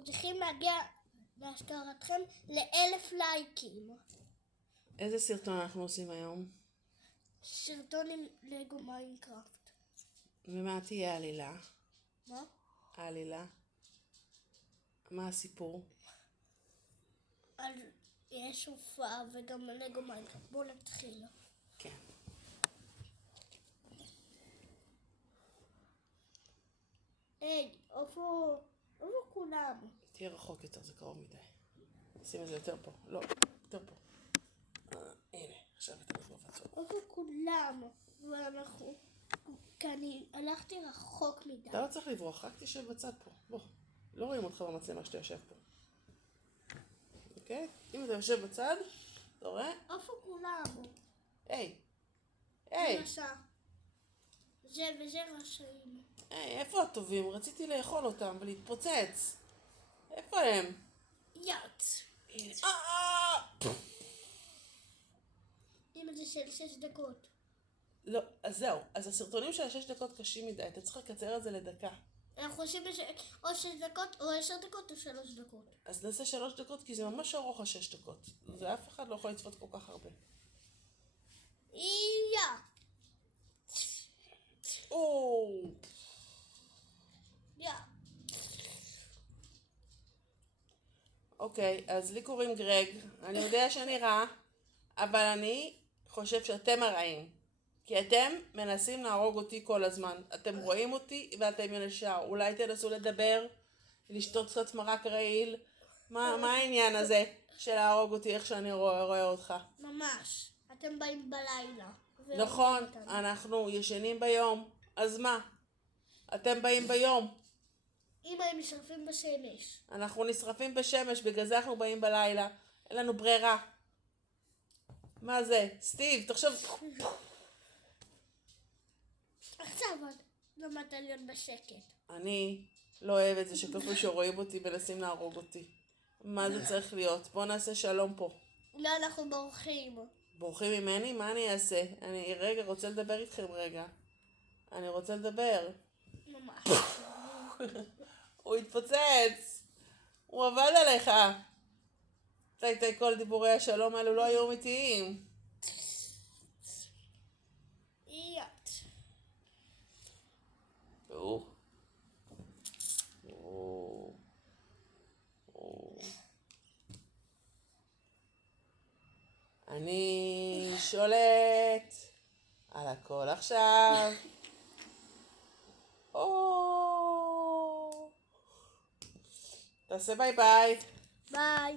אנחנו צריכים להגיע להזכרתכם ל1,000 לייקים. איזה סרטון אנחנו עושים היום? סרטון עם לגו מיינקראפט. ומה תהיה העלילה? מה? העלילה? מה הסיפור? יש הופעה וגם לגו מיינקראפט. בואו נתחיל. כן. היי, איפה כולם? תהיה רחוק יותר, זה קרוב מדי. שים את זה יותר פה. לא, יותר פה. הנה, עכשיו אתה בגובה עצור. איפה כולם? כי אני הלכתי רחוק מדי. אתה לא צריך לברוח, רק תשב בצד פה. בוא. לא רואים אותך במצלמה שאתה יושב פה. אוקיי? אם אתה יושב בצד, אתה רואה? איפה כולם? היי. היי. רשע. זה וזה רשעים. היי, איפה הטובים? רציתי לאכול אותם ולהתפוצץ. איפה הם? יאט. הנה. אם זה של 6 דקות. לא, אז זהו. אז הסרטונים של 6 דקות קשים מדי. אתה צריך לקצר את זה לדקה. אנחנו עושים או 6 דקות או 10 דקות או 3 דקות. אז נעשה 3 דקות כי זה ממש ארוך 6 דקות. זה אף אחד לא יכול לצפות כל כך הרבה. אוקיי, אז לי קוראים גרג. אני יודע שאני רע, אבל אני חושב שאתם הרעים. כי אתם מנסים להרוג אותי כל הזמן. אתם רואים אותי ואתם ישר. אולי תנסו לדבר, לשתות קצת מרק רעיל. מה העניין הזה של להרוג אותי איך שאני רואה אותך? ממש. אתם באים בלילה. נכון, אנחנו ישנים ביום. אז מה? אתם באים ביום. אם הם נשרפים בשמש. אנחנו נשרפים בשמש, בגלל זה אנחנו באים בלילה. אין לנו ברירה. מה זה? סטיב, תחשוב. עכשיו למדת להיות בשקט. אני לא אוהב את זה שכל פעם שרואים אותי מנסים להרוג אותי. מה זה צריך להיות? בוא נעשה שלום פה. לא, אנחנו בורחים. בורחים ממני? מה אני אעשה? אני רגע רוצה לדבר איתכם רגע. אני רוצה לדבר. ממש. הוא התפוצץ. הוא עבד עליך. די, כל דיבורי השלום האלו לא היו אמיתיים. יאט. אני שולט על הכל עכשיו. תעשה ביי ביי. ביי.